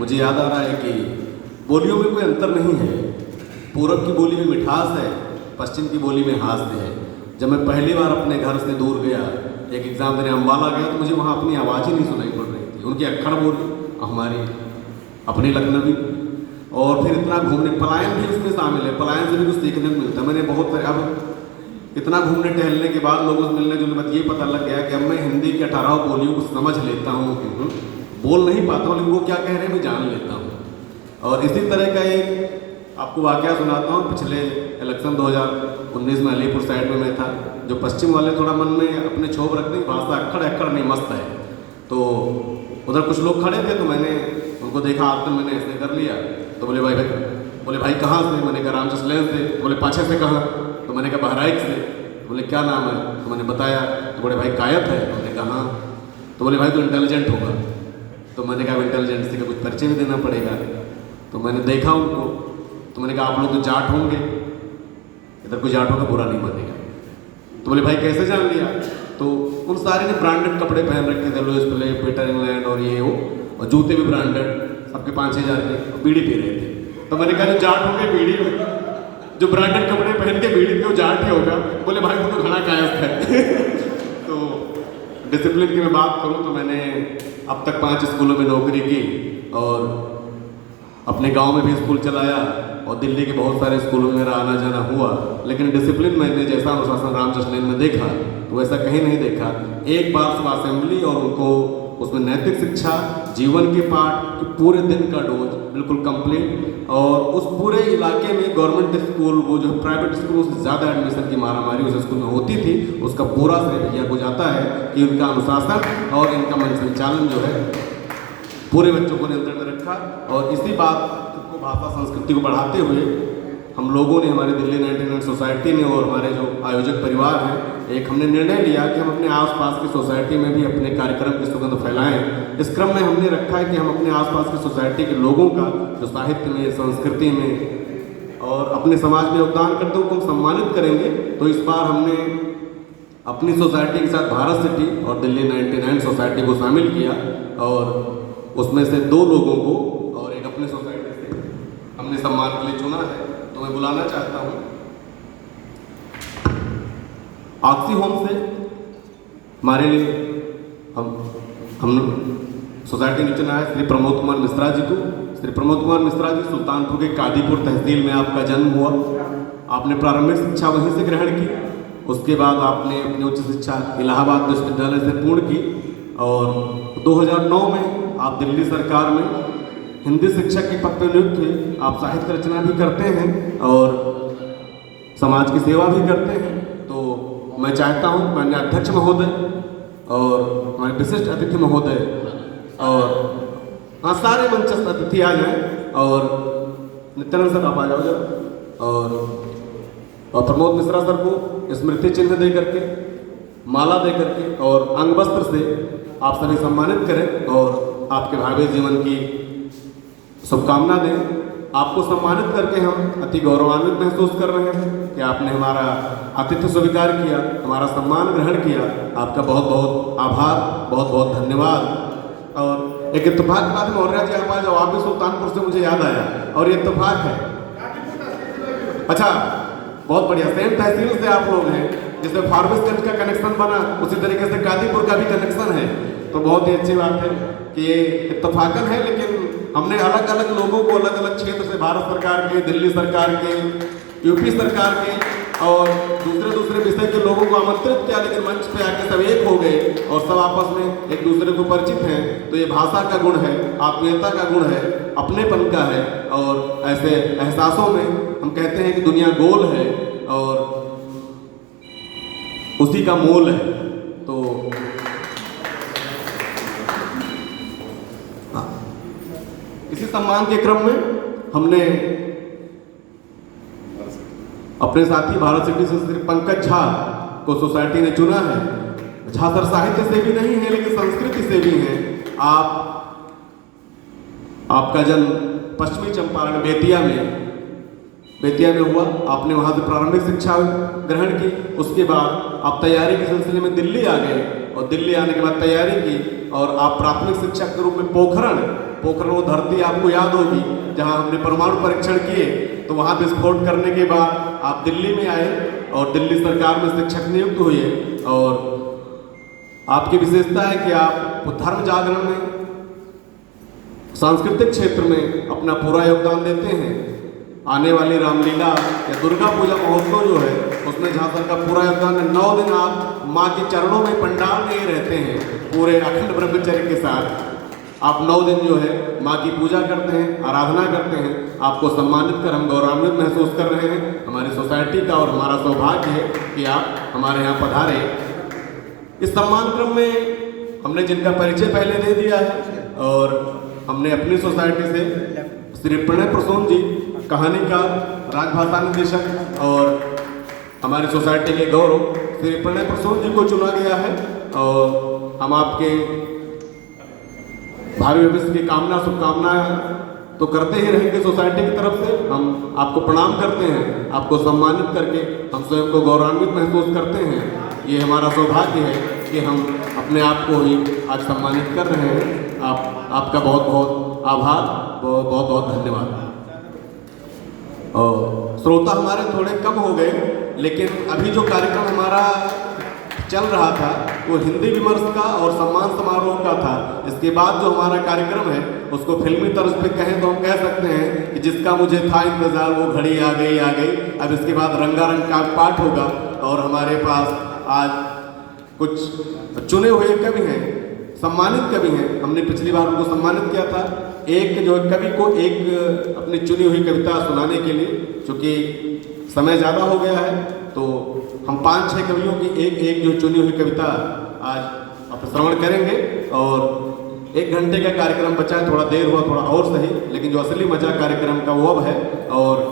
मुझे याद आ रहा है कि बोलियों में कोई अंतर नहीं है। पूरब की बोली में मिठास है, पश्चिम की बोली में हास्य है। जब मैं पहली बार अपने घर से दूर गया, एक एग्ज़ाम देने अम्बाला गया, तो मुझे वहाँ अपनी आवाज़ ही नहीं सुनाई पड़ रही थी। उनकी अक्खड़ बोली, हमारी अपनी लखनवी, और फिर इतना घूमने, पलायन भी उसमें शामिल है। पलायन से भी कुछ सीखने को मिलता है। मैंने बहुत सारे, अब इतना घूमने टहलने के बाद लोगों से मिलने जुलने के बाद ये पता लग गया कि अब मैं हिंदी की 18 बोलियों को समझ लेता हूँ। बोल नहीं पाता हूँ, लेकिन वो क्या कह रहे हैं मैं जान लेता हूँ। और इसी तरह का एक आपको वाकया सुनाता हूँ। पिछले इलेक्शन 2019 में अलीपुर साइड में मैं था। जो पश्चिम वाले थोड़ा मन में अपने छोप रखते हैं, भाषा अक्खड़ अक्खड़ नहीं मस्त है, तो उधर कुछ लोग खड़े थे, तो मैंने उनको देखा, आकर मैंने ऐसे कर लिया। तो बोले भाई कहाँ से? मैंने कहा रामचंद्र लेन से। तो बोले पाछे से कहाँ? तो मैंने कहा बहराइच से। तो बोले क्या नाम है? तो मैंने बताया। तो बोले भाई कायत है? तो मैंने कहा हाँ। तो बोले भाई तो इंटेलिजेंट होगा। तो मैंने कहा इंटेलिजेंट से का कुछ परिचय भी देना पड़ेगा। तो मैंने देखा उनको, तो मैंने कहा आप लोग तो जाट होंगे, इधर कोई जाटों का बुरा नहीं मानेगा। तो बोले भाई कैसे जान लिया? तो उन सारे ने ब्रांडेड कपड़े पहन रखे थे, लुइस फिलिप, पीटर इंग्लैंड और ये वो, और जूते भी ब्रांडेड, सबके 5-6 हज़ार के, बीड़ी पी रहे थे। तो मैंने कहा जो जाट होंगे बीड़ी में, जो ब्रांडेड कपड़े पहन के बीड़ी पे वो जाट ही होगा। बोले भाई वो तो घना कायस्थ है। तो डिसिप्लिन की मैं बात करूँ तो मैंने अब तक 5 स्कूलों में नौकरी की, और अपने गांव में भी स्कूल चलाया, और दिल्ली के बहुत सारे स्कूलों में मेरा आना जाना हुआ। लेकिन डिसिप्लिन मैंने जैसा अनुशासन रामचंद्र लेन में देखा, तो वैसा कहीं नहीं देखा। एक बार सुबह असेंबली और उनको उसमें नैतिक शिक्षा, जीवन के पाठ कि पूरे दिन का डोज बिल्कुल कंप्लीट, और उस पूरे इलाके में गवर्नमेंट स्कूल, वो जो प्राइवेट स्कूलों से ज़्यादा एडमिशन की मारामारी उस स्कूल में होती थी, उसका पूरा श्रेय भैया को जाता है कि उनका अनुशासन और इनका मन संचालन जो है पूरे बच्चों को नियंत्रण में रखा। और इसी बात को, भाषा संस्कृति को बढ़ाते हुए हम लोगों ने, हमारे दिल्ली 99 सोसाइटी ने और हमारे जो आयोजक परिवार हैं, एक हमने निर्णय लिया कि हम अपने आसपास की सोसाइटी में भी अपने कार्यक्रम की सुगंध फैलाएं। इस क्रम में हमने रखा है कि हम अपने आसपास की सोसाइटी के लोगों का जो साहित्य में, संस्कृति में और अपने समाज में योगदान करते हैं, उनको हम सम्मानित करेंगे। तो इस बार हमने अपनी सोसाइटी के साथ भारत सिटी और दिल्ली 99 सोसाइटी को शामिल किया, और उसमें से 2 लोगों को और एक अपनी सोसाइटी से हमने सम्मान के लिए चुना है। तो मैं बुलाना चाहता हूँ आक्सी होम से हमारे लिए हम सोसाइटी ने चुना है श्री प्रमोद कुमार मिश्रा जी को। श्री प्रमोद कुमार मिश्रा जी, सुल्तानपुर के कादीपुर तहसील में आपका जन्म हुआ। आपने प्रारंभिक शिक्षा वहीं से ग्रहण की, उसके बाद आपने अपनी उच्च शिक्षा इलाहाबाद विश्वविद्यालय से पूर्ण की, और 2009 में आप दिल्ली सरकार में हिंदी शिक्षक के पद पर नियुक्त हुए। आप साहित्य रचना भी करते हैं और समाज की सेवा भी करते हैं। तो मैं चाहता हूँ माननीय अध्यक्ष महोदय और हमारे विशिष्ट अतिथि महोदय और हाँ सारे मंचस्थ अतिथि आ जाएं, और नित्यानंद सर आप आ जाओ जरा, और प्रमोद मिश्रा सर को स्मृति चिन्ह दे करके, माला दे करके और अंग वस्त्र से आप सभी सम्मानित करें, और आपके भावी जीवन की शुभकामना दें। आपको सम्मानित करके हम अति गौरवान्वित महसूस कर रहे हैं कि आपने हमारा आतिथ्य स्वीकार किया, हमारा सम्मान ग्रहण किया। आपका बहुत बहुत आभार, बहुत बहुत धन्यवाद। और एक इत्तेफाक की बात, मौर्या जी आप आ जाओ, आप भी सुल्तानपुर से, मुझे याद आया, और ये इत्तेफाक है। अच्छा, बहुत बढ़िया, सेम तहसील से आप लोग हैं। जैसे फारबिसगंज का कनेक्शन बना, उसी तरीके से कादीपुर का भी कनेक्शन है। तो बहुत ही अच्छी बात है कि ये इत्तेफाकन है, लेकिन हमने अलग अलग लोगों को अलग अलग क्षेत्र से, भारत सरकार के, दिल्ली सरकार के, यूपी सरकार के और दूसरे विषय के लोगों को आमंत्रित किया, लेकिन मंच पे आके सब एक हो गए और सब आपस में एक दूसरे को परिचित हैं। तो ये भाषा का गुण है, आत्मीयता का गुण है, अपनेपन का है, और ऐसे एहसासों में हम कहते हैं कि दुनिया गोल है और उसी का मोल है। तो इसी सम्मान के क्रम में हमने अपने साथी भारत सिटी से श्री पंकज झा को सोसाइटी ने चुना है। झा सर साहित्य से भी नहीं है, लेकिन संस्कृति से भी हैं। आपका जन्म पश्चिमी चंपारण बेतिया में हुआ। आपने वहाँ से प्रारंभिक शिक्षा ग्रहण की, उसके बाद आप तैयारी के सिलसिले में दिल्ली आ गए, और दिल्ली आने के बाद तैयारी की, और आप प्राथमिक शिक्षक के रूप में पोखरण पोखरण वो धरती आपको याद होगी जहां हमने परमाणु परीक्षण किए, तो वहां विस्फोट करने के बाद आप दिल्ली में आए और दिल्ली सरकार में शिक्षक नियुक्त हुए और आपकी विशेषता है कि आप धर्म जागरण में, सांस्कृतिक क्षेत्र में अपना पूरा योगदान देते हैं। आने वाली रामलीला या दुर्गा पूजा महोत्सव जो है उसमें झांसा का पूरा योगदान है। 9 दिन आप माँ के चरणों में पंडाल में ही रहते हैं पूरे अखंड ब्रह्मचर्य के साथ। आप 9 दिन जो है माँ की पूजा करते हैं, आराधना करते हैं। आपको सम्मानित कर हम गौरवान्वित महसूस कर रहे हैं। हमारी सोसाइटी का और हमारा सौभाग्य है कि आप हमारे यहाँ पधारे। इस सम्मान क्रम में हमने जिनका परिचय पहले दे दिया है और हमने अपनी सोसाइटी से श्री प्रणय प्रसून जी, कहानीकार, राजभाषा निदेशक और हमारी सोसाइटी के गौरव श्री प्रणय प्रसून जी को चुना गया है और हम आपके भावी भविष्य की कामना शुभकामनाएं तो करते ही रहेंगे सोसाइटी की तरफ से। हम आपको प्रणाम करते हैं, आपको सम्मानित करके हम स्वयं को गौरवान्वित महसूस करते हैं। ये हमारा सौभाग्य है कि हम अपने आप को ही आज सम्मानित कर रहे हैं। आपका बहुत बहुत आभार, बहुत बहुत धन्यवाद। और श्रोता हमारे थोड़े कम हो गए, लेकिन अभी जो कार्यक्रम हमारा चल रहा था वो हिंदी विमर्श का और सम्मान समारोह का था। इसके बाद जो हमारा कार्यक्रम है उसको फिल्मी तर्ज पे कहें तो हम कह सकते हैं कि जिसका मुझे था इंतजार वो घड़ी आ गई। अब इसके बाद रंगारंग का पाठ होगा और हमारे पास आज कुछ चुने हुए कवि हैं, सम्मानित कवि हैं। हमने पिछली बार उनको सम्मानित किया था एक जो कवि को एक अपनी चुनी हुई कविता सुनाने के लिए। चूँकि समय ज़्यादा हो गया है तो हम 5-6 कवियों की एक जो चुनी हुई कविता आज आप श्रवण करेंगे और 1 घंटे का कार्यक्रम बचा है। थोड़ा देर हुआ, थोड़ा और सही, लेकिन जो असली मजा कार्यक्रम का वो अब है। और